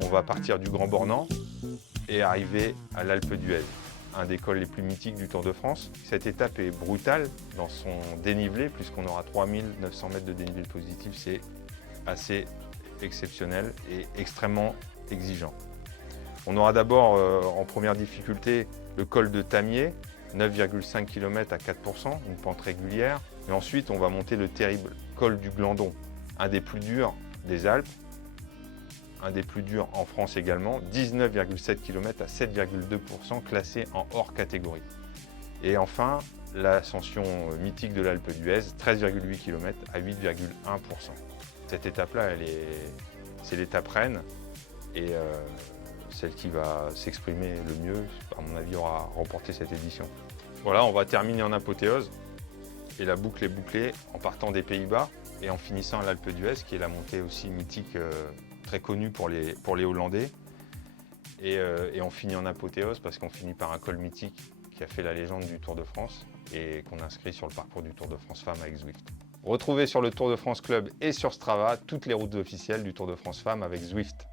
On va partir du Grand Bornand et arriver à l'Alpe d'Huez, un des cols les plus mythiques du Tour de France. Cette étape est brutale dans son dénivelé, puisqu'on aura 3900 mètres de dénivelé positif. C'est assez exceptionnel et extrêmement exigeant. On aura d'abord en première difficulté le col de Tamier, 9,5 km à 4%, une pente régulière. Et ensuite, on va monter le terrible col du Glandon, un des plus durs des Alpes, un des plus durs en France également, 19,7 km à 7,2%, classé en hors catégorie. Et enfin, l'ascension mythique de l'Alpe d'Huez, 13,8 km à 8,1%. Cette étape-là, c'est l'étape reine et celle qui va s'exprimer le mieux, à mon avis, aura remporté cette édition. Voilà, on va terminer en apothéose et la boucle est bouclée en partant des Pays-Bas et en finissant à l'Alpe d'Huez, qui est la montée aussi mythique, très connue pour les Hollandais. Et on finit en apothéose parce qu'on finit par un col mythique qui a fait la légende du Tour de France et qu'on inscrit sur le parcours du Tour de France Femmes avec Zwift. Retrouvez sur le Tour de France Club et sur Strava toutes les routes officielles du Tour de France Femmes avec Zwift.